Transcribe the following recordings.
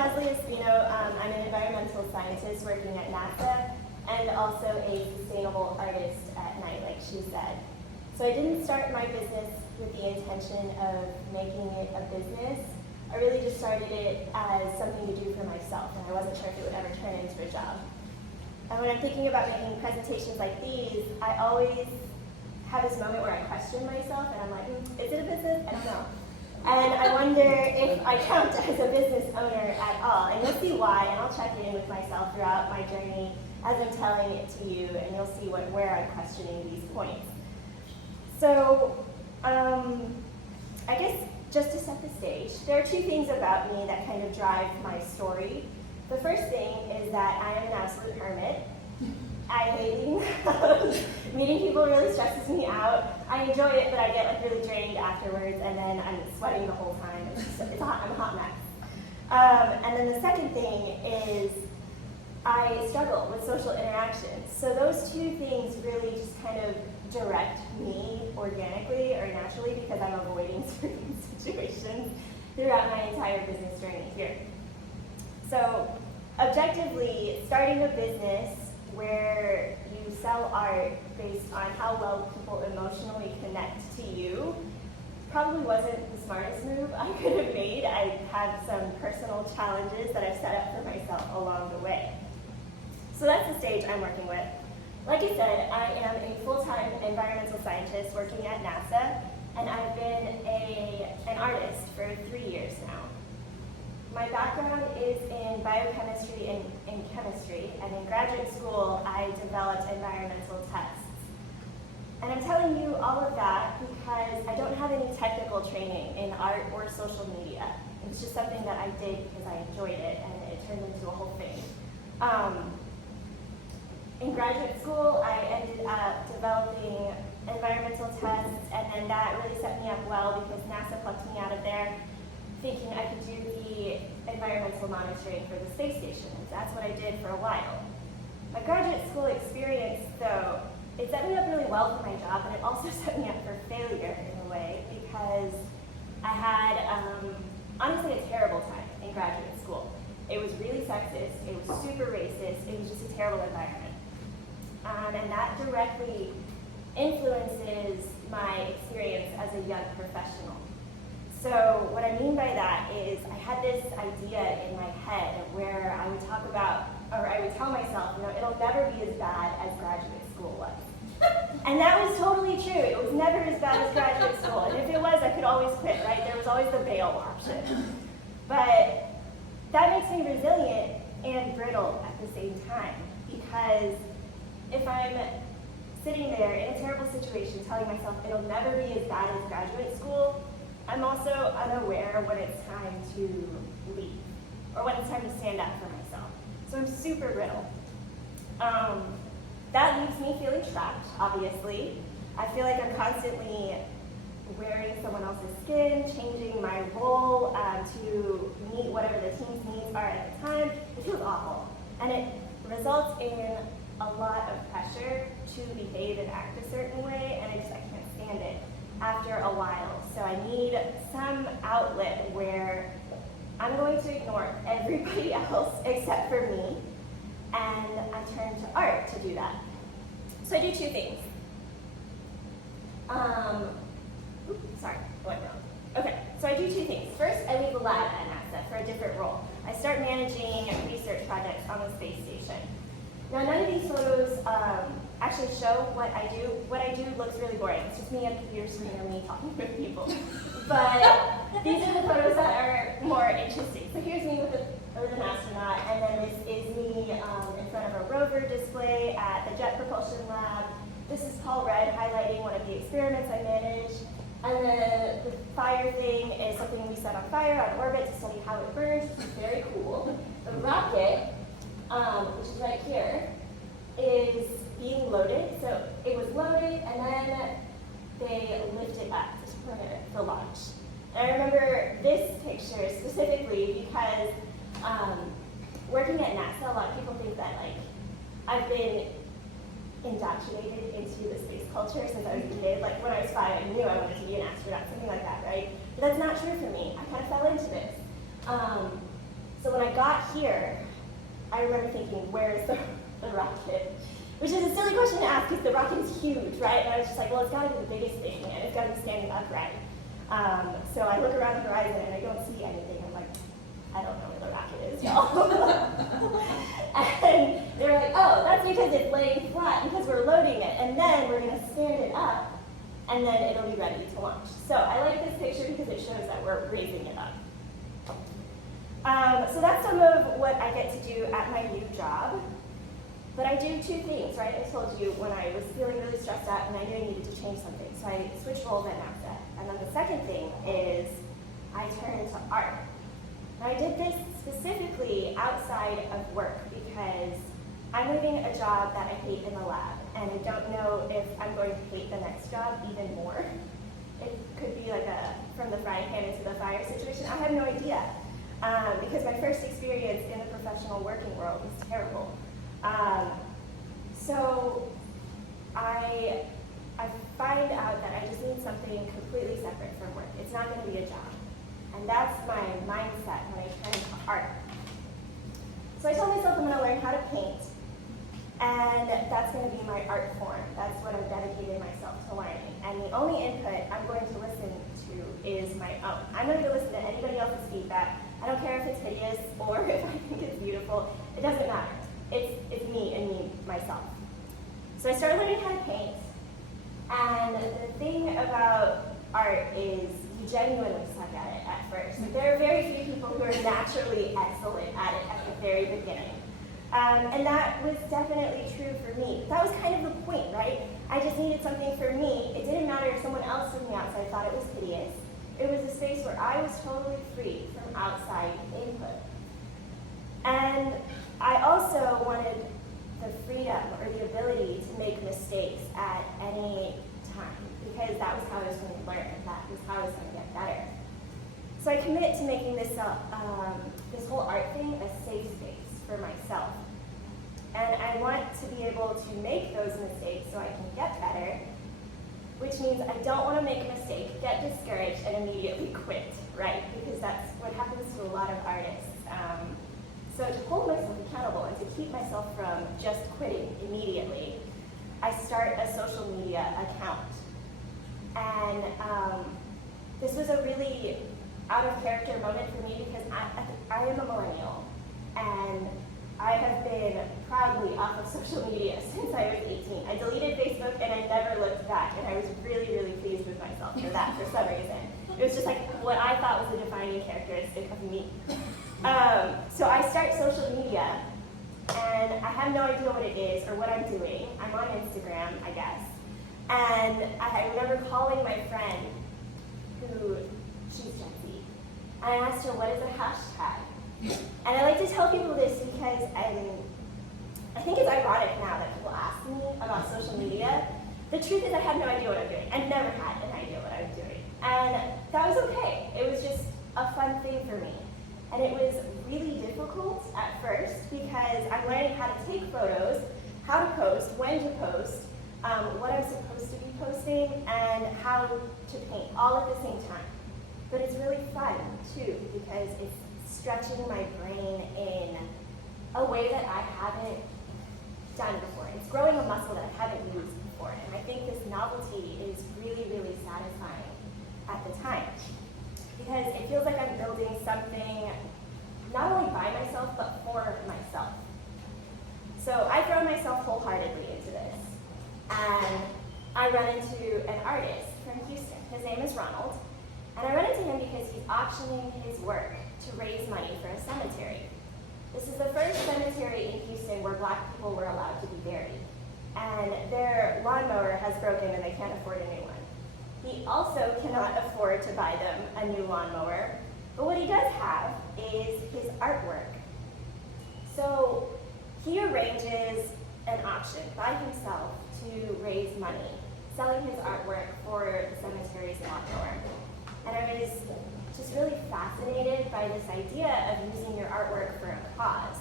Leslie Espino. I'm an environmental scientist working at NASA and also a sustainable artist at night, like she said. So I didn't start my business with the intention of making it a business. I really just started it as something to do for myself, and I wasn't sure if it would ever turn into a job. And when I'm thinking about making presentations like these, I always have this moment where I question myself, and I'm like, is it a business? I don't know. And I wonder if I count as a business owner at all. And you'll see why, and I'll check in with myself throughout my journey as I'm telling it to you, and you'll see where I'm questioning these points. So, I guess just to set the stage, there are two things about me that kind of drive my story. The first thing is that I am an absolute hermit. I hate meeting people really stresses me out. I enjoy it, but I get like really drained afterwards, and then I'm sweating the whole time. I'm a hot mess. And then the second thing is I struggle with social interactions. So those two things really just kind of direct me organically or naturally because I'm avoiding certain situations throughout my entire business journey here. So objectively, starting a business where you sell art based on how well people emotionally connect to you probably wasn't the smartest move I could have made. I had some personal challenges that I've set up for myself along the way. So that's the stage I'm working with. Like I said, I am a full-time environmental scientist working at NASA, and I've been an artist for 3 years now. My background is in biochemistry and chemistry, and in graduate school, I developed environmental tests. And I'm telling you all of that because I don't have any technical training in art or social media. It's just something that I did because I enjoyed it, and it turned into a whole thing. In graduate school, I ended up developing environmental tests, and then that really set me up well because NASA plucked me out of there thinking I could do the environmental monitoring for the space station. That's what I did for a while. My graduate school experience, though, it set me up really well for my job, but it also set me up for failure in a way because I had, honestly, a terrible time in graduate school. It was really sexist, it was super racist, it was just a terrible environment. And that directly influences my experience as a young professional. So what I mean by that is I had this idea in my head where I would talk about, or I would tell myself, it'll never be as bad as graduate school was. And that was totally true. It was never as bad as graduate school. And if it was, I could always quit, right? There was always the bail option. But that makes me resilient and brittle at the same time because if I'm sitting there in a terrible situation telling myself it'll never be as bad as graduate school, I'm also unaware when it's time to leave or when it's time to stand up for myself. So I'm super brittle. That leaves me feeling trapped, obviously. I feel like I'm constantly wearing someone else's skin, changing my role to meet whatever the team's needs are at the time. It feels awful. And it results in a lot of pressure to behave and act a certain way, and I can't stand it after a while. So I need some outlet where I'm going to ignore everybody else except for me, and I turn to art to do that. So I do two things. Okay, so I do two things. First, I leave the lab at NASA for a different role. I start managing research projects on the space station. Now, none of these photos actually show what I do. What I do looks really boring. It's just me at the computer screen or me talking with people. But these are the photos that are more interesting. So here's me with an astronaut, and then this is me in front of a rover display at the Jet Propulsion Lab. This is Paul Red highlighting one of the experiments I managed. And then the fire thing is something we set on fire on orbit to study how it burns, which is very cool. The rocket, which is right here, is being loaded. So it was loaded, and then they lift it up to prepare it for launch. And I remember this picture specifically because working at NASA, a lot of people think that I've been indoctrinated into the space culture since I was a kid. Like when I was 5, I knew I wanted to be an astronaut, something like that, right? But that's not true for me. I kind of fell into this. So when I I got here, I remember thinking, where is the rocket? Which is a silly question to ask because the rocket is huge, right? And I was just like, well, it's got to be the biggest thing, and it's got to be standing upright. So I look around the horizon and I don't see anything. I'm like, I don't know where the rocket is, y'all. And they're like, oh, that's because it's laying flat because we're loading it, and then we're going to stand it up, and then it'll be ready to launch. So I like this picture because it shows that we're raising it up. So that's some of what I get to do at my new job. But I do two things, right? I told you when I was feeling really stressed out and I knew I needed to change something. So I switched roles at NASA. And then the second thing is I turned to art. And I did this specifically outside of work because I'm leaving a job that I hate in the lab. And I don't know if I'm going to hate the next job even more. It could be like a from the frying pan into the fire situation. I have no idea. Because my first experience in the professional working world was terrible. So I find out that I just need something completely separate from work. It's not going to be a job. And that's my mindset when I turn to art. So I told myself I'm going to learn how to paint, and that's going to be my art form. That's what I've dedicated myself to learning. And the only input I'm going to listen to is my own. I'm going to listen to anybody else's feedback. I don't care if it's hideous or if I think it's beautiful. It doesn't matter. It's me and me, myself. So I started learning how to paint. And the thing about art is you genuinely suck at it at first. There are very few people who are naturally excellent at it at the very beginning. And that was definitely true for me. That was kind of the point, right? I just needed something for me. It didn't matter if someone else from the outside thought it was hideous. It was a space where I was totally free from outside input. And I also wanted the freedom or the ability to make mistakes at any time because that was how I was going to learn. That was how I was going to get better. So I commit to making this this whole art thing a safe space for myself. And I want to be able to make those mistakes so I can get better, which means I don't want to make a mistake, get discouraged, and immediately quit, right? Because that's what happens to a lot of artists. So to hold myself accountable and to keep myself from just quitting immediately, I start a social media account. And this was a really out of character moment for me because I am a millennial, and I have been proudly off of social media since I was 18. I deleted Facebook and I never looked back, and I was really, really pleased with myself for that for some reason. It was just like what I thought was a defining characteristic of me. So I start social media, and I have no idea what it is or what I'm doing. I'm on Instagram, I guess. And I remember calling my friend, who, she's Gen Z, and I asked her, what is a hashtag? And I like to tell people this because I think it's ironic now that people ask me about social media. The truth is I had no idea what I'm doing. I never had an idea what I was doing. And that was okay. It was just a fun thing for me. And it was really difficult at first because I'm learning how to take photos, how to post, when to post, what I'm supposed to be posting, and how to paint all at the same time. But it's really fun too because it's stretching my brain in a way that I haven't done before. It's growing a muscle that I haven't used before. And I think this novelty is really, really satisfying at the time. Because it feels like I'm building something not only by myself, but for myself. So I throw myself wholeheartedly into this. And I run into an artist from Houston. His name is Ronald. And I run into him because he's auctioning his work to raise money for a cemetery. This is the first cemetery in Houston where Black people were allowed to be buried. And their lawnmower has broken and they can't afford a new one. He also cannot afford to buy them a new lawnmower, but what he does have is his artwork. So he arranges an auction by himself to raise money, selling his artwork for the cemetery's lawnmower. And I was just really fascinated by this idea of using your artwork for a cause.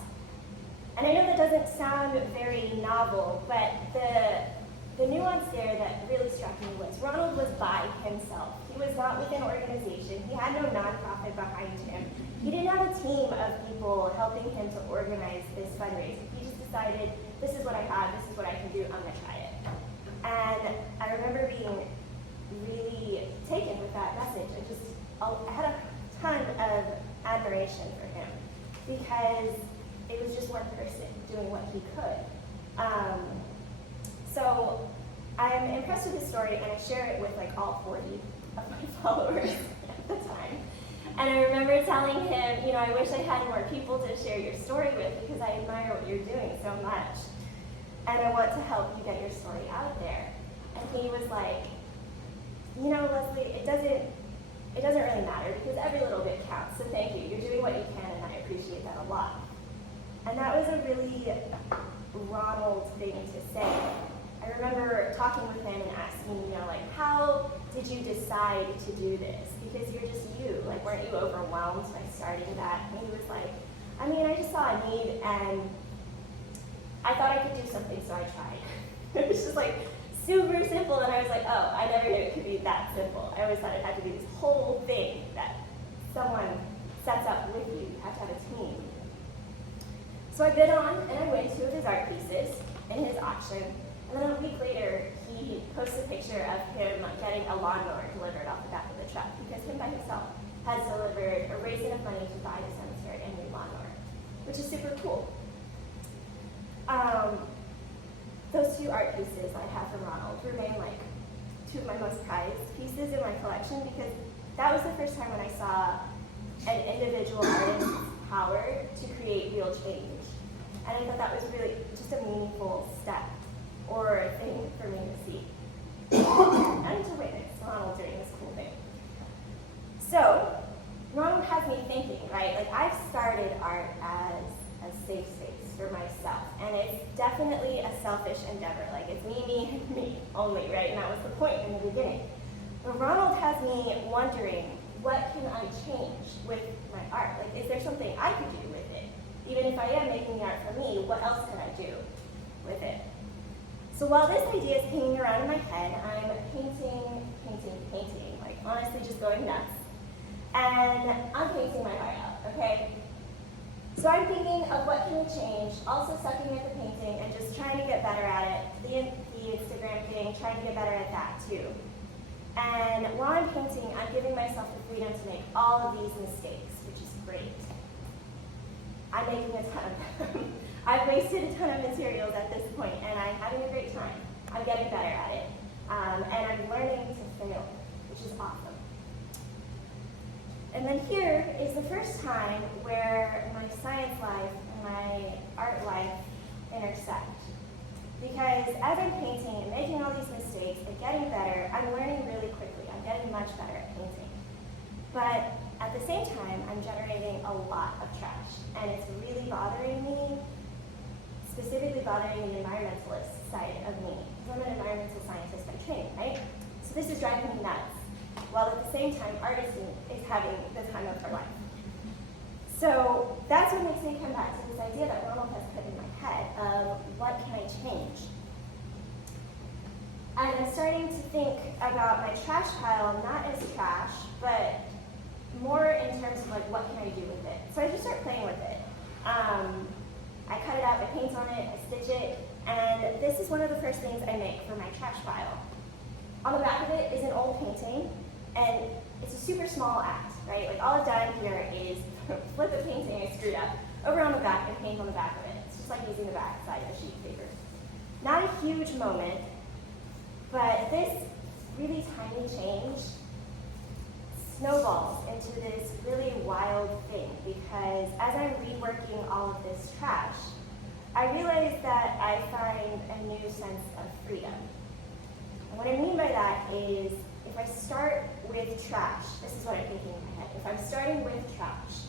And I know that doesn't sound very novel, but the nuance there that really struck me was Ronald was by himself. He was not with an organization. He had no nonprofit behind him. He didn't have a team of people helping him to organize this fundraiser. He just decided, this is what I have, this is what I can do, I'm gonna try it. And I remember being really taken with that message. I had a ton of admiration for him because it was just one person doing what he could. So I'm impressed with his story, and I share it with like all 40 of my followers at the time. And I remember telling him, you know, I wish I had more people to share your story with because I admire what you're doing so much. And I want to help you get your story out there. And he was like, you know, Leslie, it doesn't really matter because every little bit counts. So thank you. You're doing what you can, and I appreciate that a lot. And that was a really Ronald thing to say. I remember talking with him and asking, you know, like, how did you decide to do this? Because you're just you. Like, weren't you overwhelmed by starting that? And he was like, I mean, I just saw a need, and I thought I could do something, so I tried. It was just like super simple, and I was like, oh, I never knew it could be that simple. I always thought it had to be this whole thing that someone sets up with you. You have to have a team. So I bid on, and I win 2 of his art pieces in his auction. And then a week later, he posts a picture of him getting a lawnmower delivered off the back of the truck because him by himself has delivered or raised enough money to buy the cemetery a new lawnmower, which is super cool. Those 2 art pieces I have from Ronald remain like 2 of my most prized pieces in my collection because that was the first time when I saw an individual artist's power to create real change. And I thought that was really just a meaningful step or a thing for me to see and to witness Ronald doing this cool thing. So Ronald has me thinking, right? Like, I've started art as a safe space for myself, and it's definitely a selfish endeavor. Like, it's me, and me only, right? And that was the point in the beginning. But Ronald has me wondering, what can I change with my art? Like, is there something I could do with it? Even if I am making the art for me, what else can I do with it? So while this idea is hanging around in my head, I'm painting, like honestly just going nuts. And I'm painting my heart out, okay? So I'm thinking of what can we change, also sucking at the painting and just trying to get better at it. The Instagram thing, trying to get better at that too. And while I'm painting, I'm giving myself the freedom to make all of these mistakes, which is great. I'm making a ton of them. I've wasted a ton of materials at this point, and I'm having a great time. I'm getting better at it. And I'm learning to fail, which is awesome. And then here is the first time where my science life and my art life intersect. Because as I'm painting and making all these mistakes and getting better, I'm learning really quickly. I'm getting much better at painting. But at the same time, I'm generating a lot of trash. And it's really bothering me, specifically bothering the environmentalist side of me. Because I'm an environmental scientist by training, right? So this is driving me nuts. While at the same time, artisan is having the time of her life. So that's what makes me come back to this idea that Ronald has put in my head of what can I change? And I'm starting to think about my trash pile not as trash, but more in terms of like, what can I do with it? So I just start playing with it. I cut it out, I paint on it, I stitch it, and this is one of the first things I make for my trash pile. On the back of it is an old painting, and it's a super small act, right? Like, all I've done here is flip the painting I screwed up over on the back and paint on the back of it. It's just like using the back side of a sheet of paper. Not a huge moment, but this really tiny change snowballs into this really wild thing, because as I'm reworking all of this trash, I realize that I find a new sense of freedom. And what I mean by that is, if I start with trash, this is what I'm thinking in my head. If I'm starting with trash,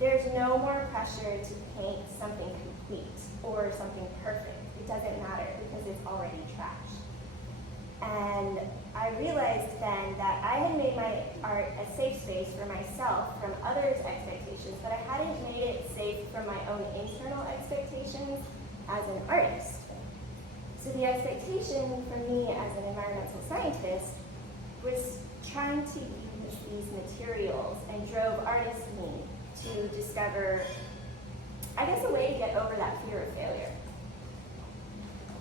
there's no more pressure to paint something complete or something perfect. It doesn't matter because it's already trash. And I realized then that I had made my art a safe space for myself from others' expectations, but I hadn't made it safe from my own internal expectations as an artist. So the expectation for me as an environmental scientist was trying to use these materials and drove artist me to discover, I guess, a way to get over that fear of failure.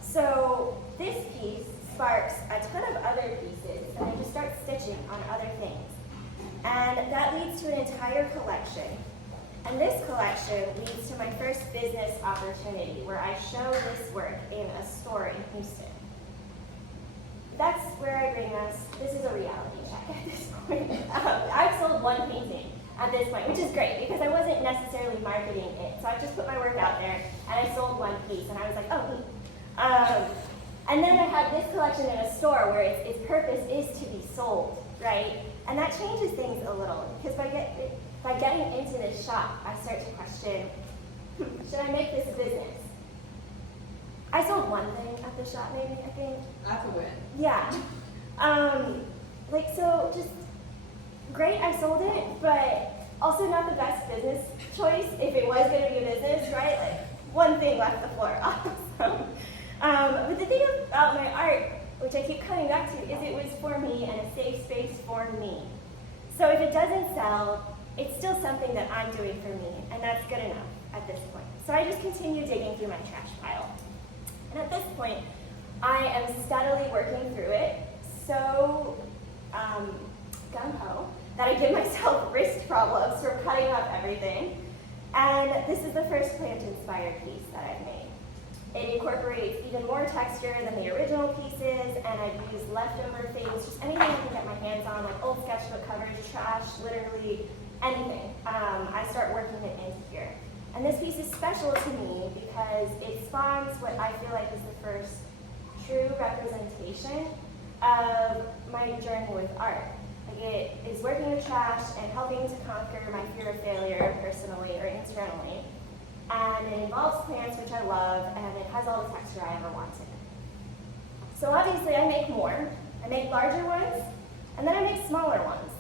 So this piece sparks a ton of other pieces, and I just start stitching on other things. And that leads to an entire collection. And this collection leads to my first business opportunity, where I show this work in a store in Houston. That's where I bring us. This is a reality check at this point. I've sold one painting at this point, which is great because I wasn't necessarily marketing it. So I just put my work out there and I sold one piece, and I was like, oh, neat. And then I have this collection in a store where its purpose is to be sold, right? And that changes things a little because by getting into this shop, I start to question, should I make this a business? I sold one thing at the shop, maybe, I think. That's a win. Yeah. So just great, I sold it, but also not the best business choice if it was going to be a business, right? Like, one thing left the floor. Awesome. But the thing about my art, which I keep coming back to, is it was for me and a safe space for me. So if it doesn't sell, it's still something that I'm doing for me, and that's good enough at this point. So I just continue digging through my trash pile. And at this point, I am steadily working through it, so gung-ho, that I give myself wrist problems for cutting up everything. And this is the first plant-inspired piece that I've made. It incorporates even more texture than the original pieces, and I've used leftover things, just anything I can get my hands on, like old sketchbook covers, trash, literally anything. I start working it into here. And this piece is special to me because it spawns what I feel like is the first true representation of my journey with art. Like, it is working with trash and helping to conquer my fear of failure personally or internally. And it involves plants, which I love, and it has all the texture I ever wanted. So obviously I make more. I make larger ones, and then I make smaller ones.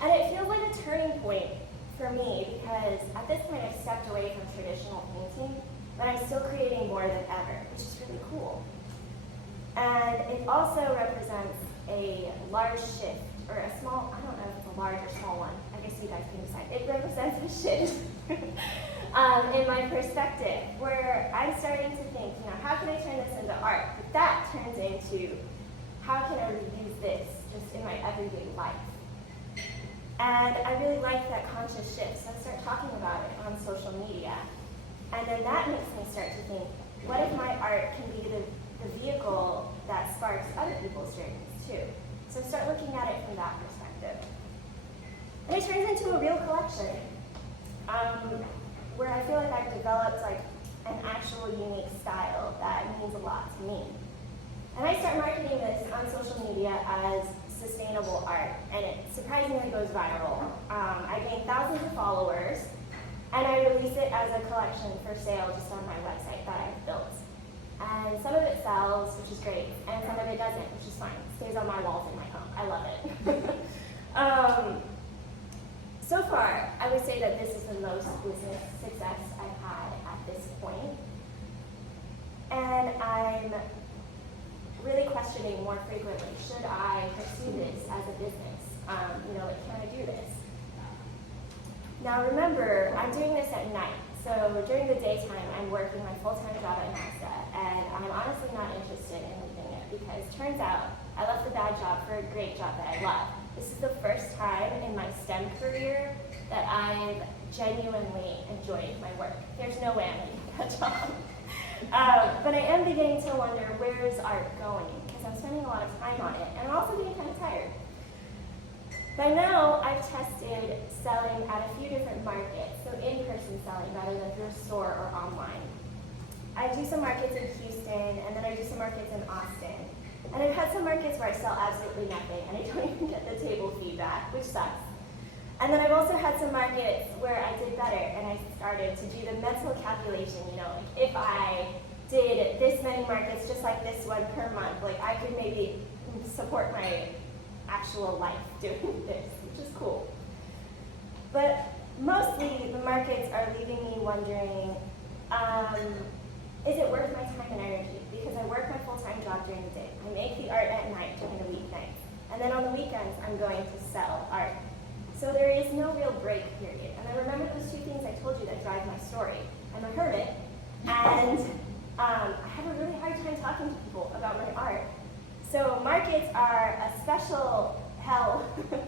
And it feels like a turning point for me because at this point I've stepped away from traditional painting, but I'm still creating more than ever, which is really cool. And it also represents a large shift, or a small, I don't know if it's a large or small one. I guess you guys can decide. It represents a shift in my perspective, where I'm starting to think, how can I turn this into art? But that turns into, how can I reuse this just in my everyday life? And I really like that conscious shift, so I start talking about it on social media. And then that makes me start to think, what if my art can be the vehicle that sparks other people's journeys too? So start looking at it from that perspective. And it turns into a real collection, where I feel like I've developed like an actual unique style that means a lot to me. And I start marketing this on social media as sustainable art, and it surprisingly goes viral. I gain thousands of followers, and I release it as a collection for sale just on my website that I've built. And some of it sells, which is great, and some of it doesn't, which is fine. It stays on my walls in my home. I love it. So far, I would say that this is the most business success I've had at this point. And I'm really questioning more frequently, should I pursue this as a business? Can I do this? Now remember, I'm doing this at night. So during the daytime, I'm working my full-time job at NASA, and I'm honestly not interested in leaving it because turns out I left the bad job for a great job that I love. This is the first time in my STEM career that I've genuinely enjoyed my work. There's no way I'm going to get that job. But I am beginning to wonder, where is art going? Because I'm spending a lot of time on it, and I'm also getting kind of tired. By now, I've tested selling at a few different markets, so in-person selling rather than through a store or online. I do some markets in Houston, and then I do some markets in Austin. And I've had some markets where I sell absolutely nothing, and I don't even get the table feedback, which sucks. And then I've also had some markets where I did better, and I started to do the mental calculation, like if I did this many markets just like this one per month, like I could maybe support my actual life doing this, which is cool. But mostly the markets are leaving me wondering, is it worth my time and energy? Because I work my full-time job during the day. I make the art at night during the weeknights. And then on the weekends, I'm going to sell art. So there is no real break period. And I remember those two things I told you that drive my story. I'm a hermit, and I have a really hard time talking to people about my art. So markets are a special hell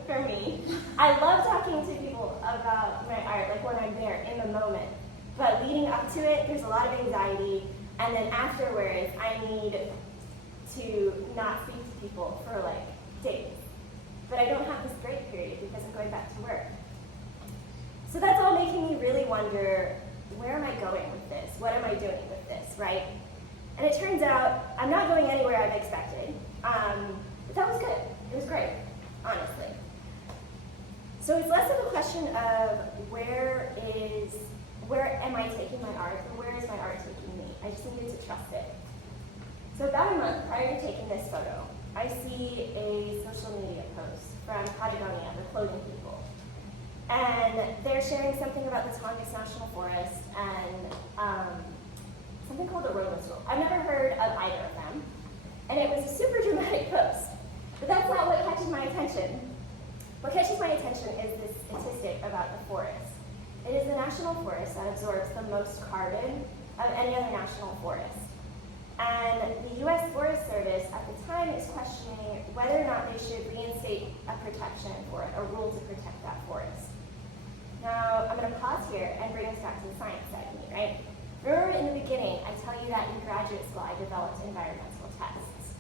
for me. I love talking to people about my art, like when I'm there in the moment. But leading up to it, there's a lot of anxiety, and then afterwards, I need to not speak to people for like days. But I don't have this break period because I'm going back to work. So that's all making me really wonder, where am I going with this? What am I doing with this, right? And it turns out I'm not going anywhere I've expected. But that was good. It was great, honestly. So it's less of a question of where am I taking my art, or where is my art taking me? I just needed to trust it. So about a month prior to taking this photo, I see a social media post from Patagonia, the clothing people. And they're sharing something about the Tongass National Forest and something called the roadless rule. I've never heard of either of them. And it was a super dramatic post. But that's not what catches my attention. What catches my attention is this statistic about the forest. It is the national forest that absorbs the most carbon of any other national forest. And the U.S. Forest Service at the time is questioning whether or not they should reinstate a protection for it, a rule to protect that forest. Now, I'm going to pause here and bring us back to the science side of me, right? Remember in the beginning, I tell you that in graduate school I developed environmental tests.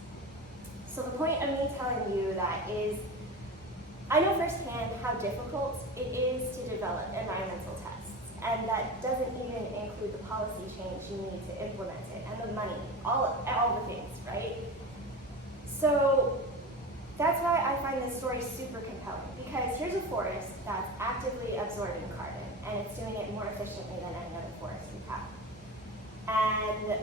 So the point of me telling you that is, I know firsthand how difficult it is to develop environmental tests. And that doesn't even include the policy change you need to implement it, and the money, all the things, right? So that's why I find this story super compelling, because here's a forest that's actively absorbing carbon, and it's doing it more efficiently than any other forest we have. And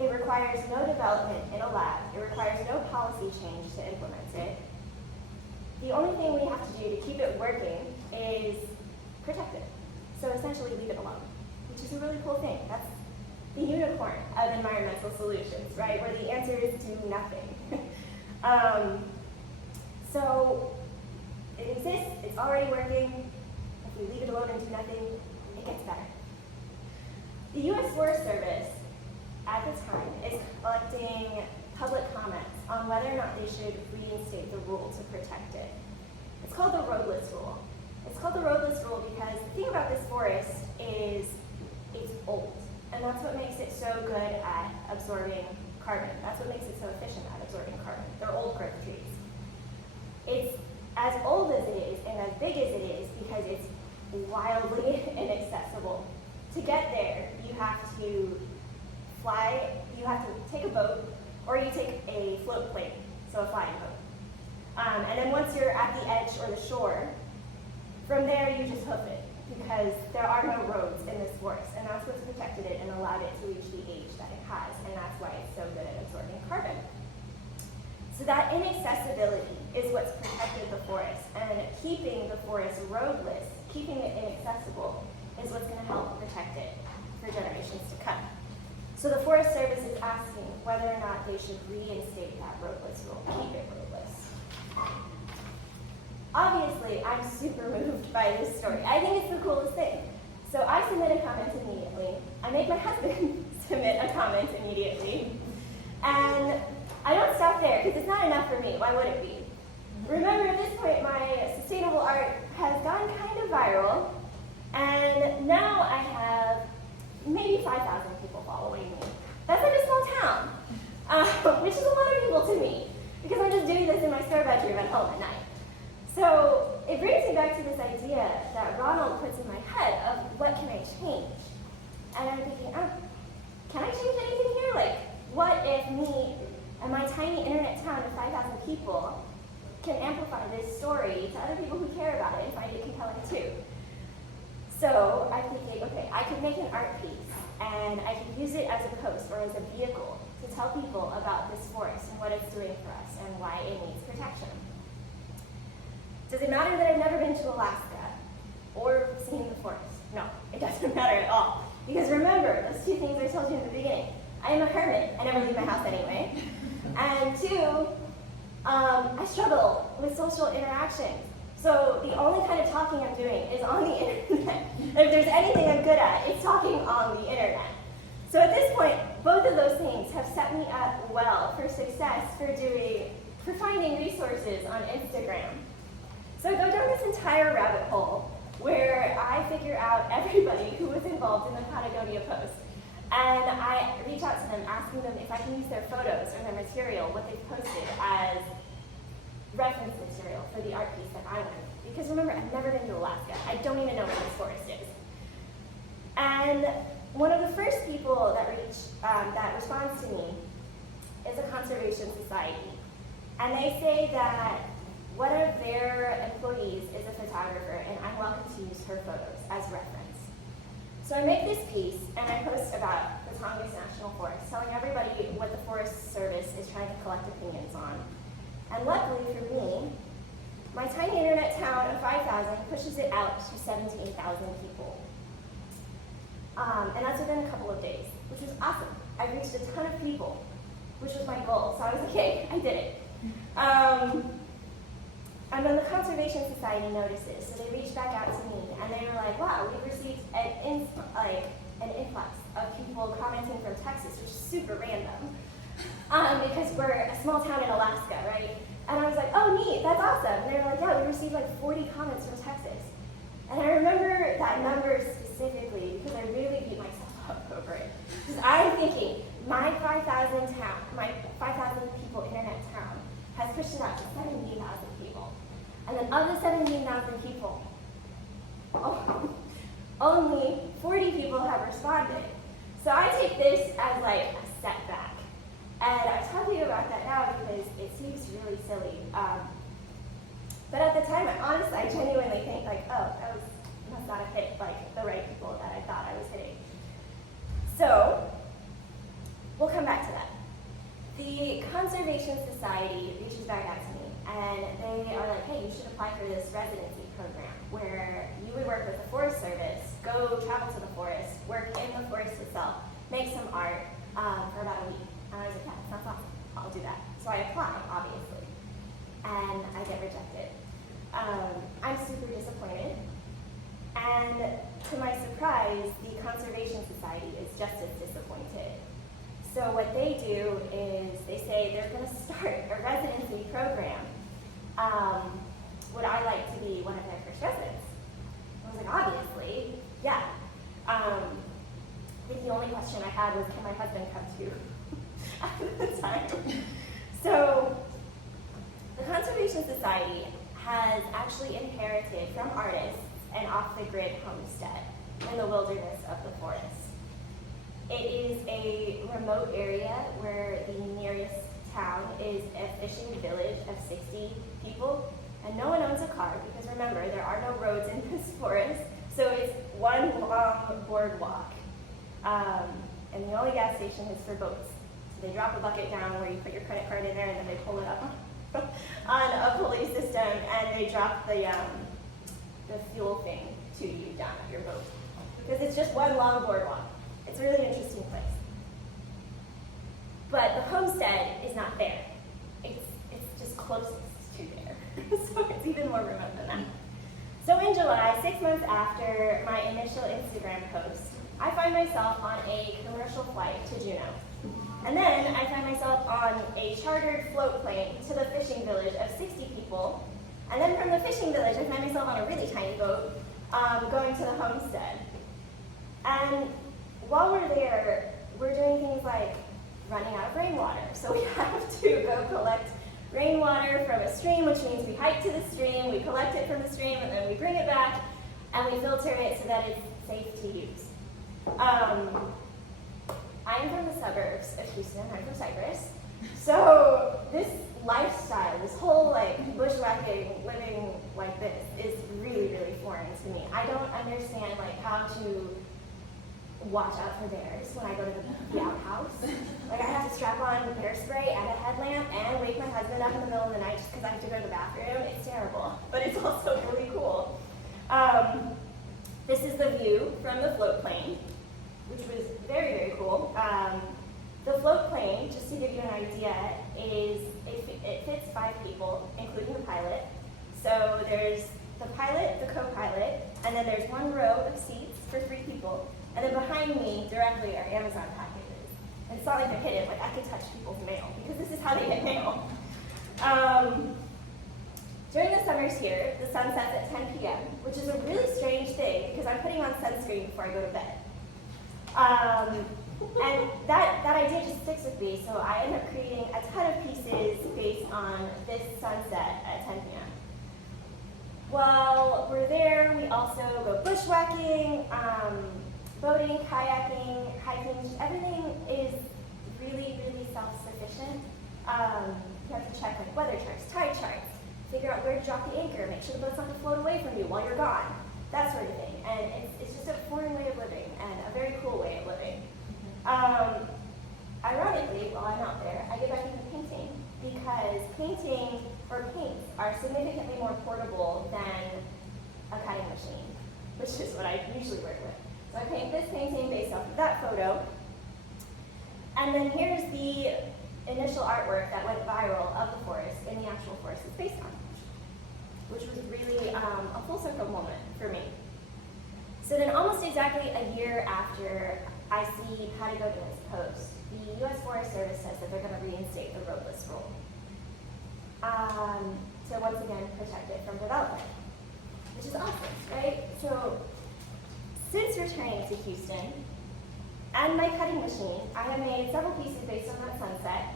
it requires no development in a lab. It requires no policy change to implement it. The only thing we have to do to keep it working is protect it. So essentially leave it alone, which is a really cool thing. That's the unicorn of environmental solutions, right? Where the answer is do nothing. So it exists, it's already working. If we leave it alone and do nothing, it gets better. The U.S. Forest Service, at the time, is collecting public comments on whether or not they should reinstate the rule to protect it. It's called the roadless rule. It's called the roadless rule because the thing about this forest is it's old. And that's what makes it so good at absorbing carbon. That's what makes it so efficient at absorbing carbon. They're old growth trees. It's as old as it is and as big as it is because it's wildly inaccessible. To get there, you have to fly, you have to take a boat, or you take a float plane, so a flying boat. And then once you're at the edge or the shore, from there you just hoof it, because there are no roads in this forest, and that's what's protected it and allowed it to reach the age that it has, and that's why it's so good at absorbing carbon. So that inaccessibility is what's protected the forest, and keeping the forest roadless, keeping it inaccessible, is what's going to help protect it for generations to come. So the Forest Service is asking whether or not they should reinstate that roadless rule, keep it roadless. Obviously, I'm super moved by this story. I think it's the coolest thing. So I submit a comment immediately. I make my husband submit a comment immediately. And I don't stop there, because it's not enough for me. Why would it be? Remember, at this point, my sustainable art has gone kind of viral. And now I have maybe 5,000 people following me. That's like a small town, which is a lot of people to me, because I'm just doing this in my spare bedroom at home at night. So it brings me back to this idea that Ronald puts in my head of what can I change? And I'm thinking, can I change anything here? Like, what if me and my tiny internet town of 5,000 people can amplify this story to other people who care about it and find it compelling too? So I'm thinking, okay, I could make an art piece, and I could use it as a post or as a vehicle to tell people about this forest and what it's doing for us and why it needs protection. Does it matter that I've never been to Alaska or seen the forest? No, it doesn't matter at all. Because remember, those two things I told you in the beginning. I am a hermit. I never leave my house anyway. And two, I struggle with social interactions. So the only kind of talking I'm doing is on the internet. And if there's anything I'm good at, it's talking on the internet. So at this point, both of those things have set me up well for success for finding resources on Instagram. So I go down this entire rabbit hole where I figure out everybody who was involved in the Patagonia post. And I reach out to them, asking them if I can use their photos or their material, what they've posted, as reference material for the art piece that I wanted. Because remember, I've never been to Alaska. I don't even know where this forest is. And one of the first people that responds to me is a conservation society. And they say that one of their employees is a photographer, and I'm welcome to use her photos as reference. So I make this piece, and I post about the Tongass National Forest, telling everybody what the Forest Service is trying to collect opinions on. And luckily for me, my tiny internet town of 5,000 pushes it out to 17,000 people. And that's within a couple of days, which was awesome. I reached a ton of people, which was my goal. So I was like, hey, I did it. And then the Conservation Society notices, so they reached back out to me, and they were like, wow, we've received an influx of people commenting from Texas, which is super random, because we're a small town in Alaska, right? And I was like, oh, neat, that's awesome. And they were like, yeah, we received like 40 comments from Texas. And I remember that number specifically because I really beat myself up over it. Because I'm thinking, my 5,000 people internet town has pushed it out to 17,000 people. And then of the 17,000 people, only 40 people have responded. So I take this as like a setback. And I tell you about that now because it seems really silly. But at the time, I genuinely think like, oh, I must not have hit like the right people that I thought I was hitting. So we'll come back to that. The Conservation Society reaches back out to me, and they are like, hey, you should apply for this residency program where you would work with the Forest Service, go travel to the forest, work in the forest itself, make some art for about a week. And I was like, yeah, that sounds awesome. I'll do that. So I apply, obviously, and I get rejected. I'm super disappointed. And to my surprise, the Conservation Society is just as disappointed. So what they do is they say they're going to start a residency program. Would I like to be one of their first residents? I was like, obviously, yeah. I think the only question I had was, can my husband come too? At the time. So the Conservation Society has actually inherited from artists an off-the-grid homestead in the wilderness of the forest. It is a remote area where the nearest town is a fishing village of 60 people, and no one owns a car because remember, there are no roads in this forest, so it's one long boardwalk. And the only gas station is for boats. So they drop a bucket down where you put your credit card in there and then they pull it up on a pulley system and they drop the fuel thing to you down at your boat. Because it's just one long boardwalk. It's a really interesting place. But the homestead is not there. It's just closest to there. So it's even more remote than that. So in July, 6 months after my initial Instagram post, I find myself on a commercial flight to Juneau. And then I find myself on a chartered float plane to the fishing village of 60 people. And then from the fishing village, I find myself on a really tiny boat going to the homestead. And while we're there, we're doing things like running out of rainwater. So we have to go collect rainwater from a stream, which means we hike to the stream, we collect it from the stream, and then we bring it back, and we filter it so that it's safe to use. I'm from the suburbs of Houston. I'm from Cyprus. So this lifestyle, this whole like bushwhacking, living like this, is really, really foreign to me. I don't understand like how to watch out for bears when I go to the outhouse. Like I have to strap on the bear spray and a headlamp and wake my husband up in the middle of the night just because I have to go to the bathroom. It's terrible, but it's also really cool. This is the view from the float plane, which was very, very cool. The float plane, just to give you an idea, it fits 5 people, including the pilot. So there's the pilot, the co-pilot, and then there's one row of seats for 3 people. And then behind me, directly, are Amazon packages. And it's not like they're hidden, like I could touch people's mail, because this is how they get mail. During the summers here, the sun sets at 10 p.m., which is a really strange thing, because I'm putting on sunscreen before I go to bed. And that idea just sticks with me, so I end up creating a ton of pieces based on this sunset at 10 p.m. While we're there, we also go bushwhacking, boating, kayaking, hiking. Everything is really, really self-sufficient. You have to check like weather charts, tide charts, figure out where to drop the anchor, make sure the boat's not going to float away from you while you're gone, that sort of thing. And it's just a foreign way of living and a very cool way of living. Ironically, while I'm out there, I get back into painting because painting or paints are significantly more portable than a cutting machine, which is what I usually work with. So I paint this painting based off of that photo. And then here's the initial artwork that went viral of the forest in the actual forest it's based on, which was really a full circle moment for me. So then almost exactly a year after I see Patagonia's post, the U.S. Forest Service says that they're going to reinstate the roadless rule. To once again protect it from development, which is awesome, right? So since returning to Houston and my cutting machine, I have made several pieces based on that sunset,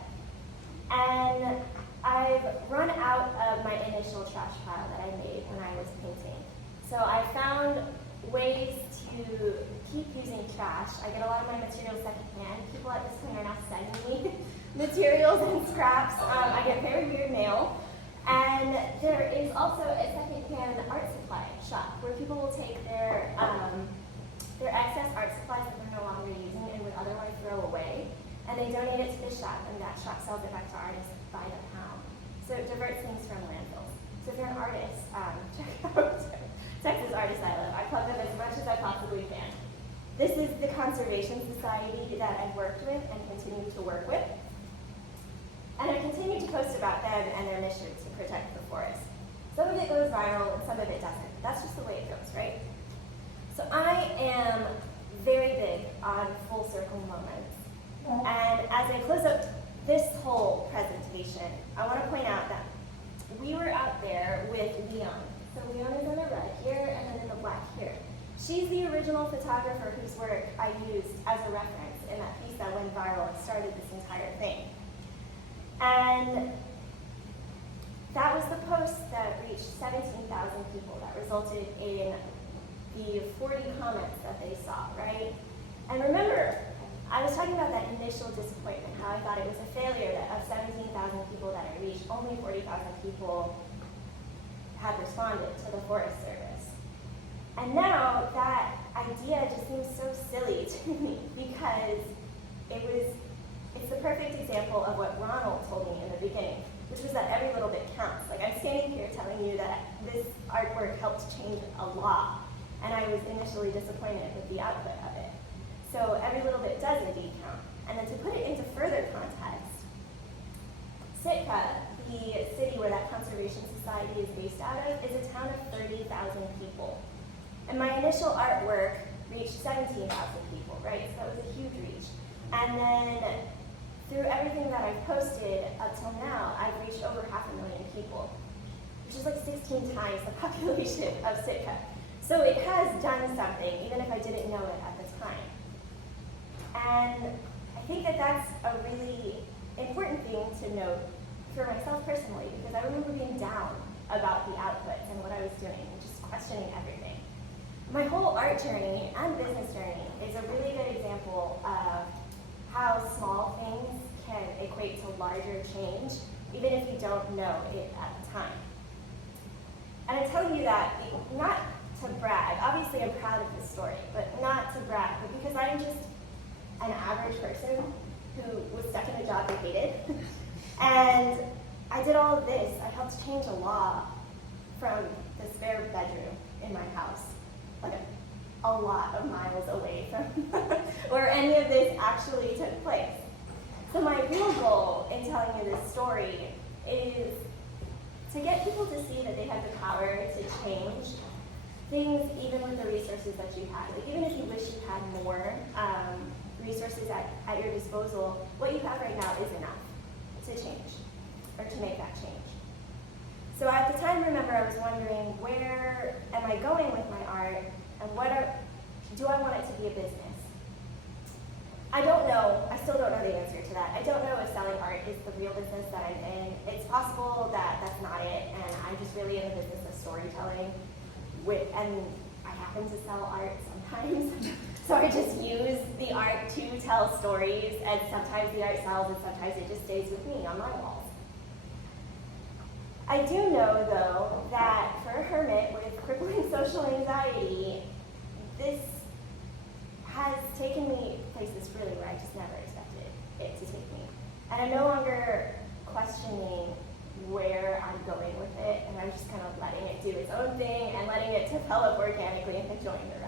and I've run out of my initial trash pile that I made when I was painting. So I found ways to keep using trash. I get a lot of my materials secondhand. People at this point are now sending me materials and scraps. I get very weird mail. And there is also a secondhand art supply shop where people will take their excess art supplies that they're no longer using and would otherwise throw away, and they donate it to the shop, and that shop sells it back to artists by the pound. So it diverts things from landfills. So if you're an artist, check out Texas Artist I Love. I plug them as much as I possibly can. This is the conservation society that I've worked with and continue to work with. And I continue to post about them and their mission to protect the forest. Some of it goes viral and some of it doesn't. That's just the way it goes, right? So I am very big on full circle moments. And as I close up this whole presentation, I want to point out that we were out there with Leon. So Leon is in the red here and then in the black here. She's the original photographer whose work I used as a reference in that piece that went viral and started this entire thing. And that was the post that reached 17,000 people that resulted in the 40 comments that they saw, right? And remember, I was talking about that initial disappointment, how I thought it was a failure that of 17,000 people that I reached, only 40,000 people had responded to the Forest Service. And now that idea just seems so silly to me because it's the perfect example of what Ronald told me in the beginning, which was that every little bit counts. Like I'm standing here telling you that this artwork helped change a lot, and I was initially disappointed with the output of it. So every little bit does indeed count. And then to put it into further context, Sitka, the city where that conservation society is based out of, is a town of 30,000 people. And my initial artwork reached 17,000 people, right? So that was a huge reach. And then through everything that I've posted up till now, I've reached over 500,000 people, which is like 16 times the population of Sitka. So it has done something, even if I didn't know it at the time. And I think that that's a really important thing to note for myself personally, because I remember being down about the outputs and what I was doing, and just questioning everything. My whole art journey and business journey is a really good example of how small things can equate to larger change, even if you don't know it at the time. And I'm telling you that not to brag. Obviously, I'm proud of this story, but not to brag, but because I'm just an average person who was stuck in a job they hated. And I did all of this. I helped change a law from the spare bedroom in my house, like a lot of miles away from where any of this actually took place. So my real goal in telling you this story is to get people to see that they have the power to change things even with the resources that you have. Like even if you wish you had more resources at your disposal, what you have right now is enough to change or to make that change. So at the time, remember, I was wondering, where am I going with my art, and do I want it to be a business? I don't know. I still don't know the answer to that. I don't know if selling art is the real business that I'm in. It's possible that that's not it, and I'm just really in the business of storytelling. And I happen to sell art sometimes, so I just use the art to tell stories, and sometimes the art sells, and sometimes it just stays with me on my walls. I do know, though, that for a hermit with crippling social anxiety, this has taken me places really where I just never expected it to take me. And I'm no longer questioning where I'm going with it, and I'm just kind of letting it do its own thing and letting it develop organically and enjoying the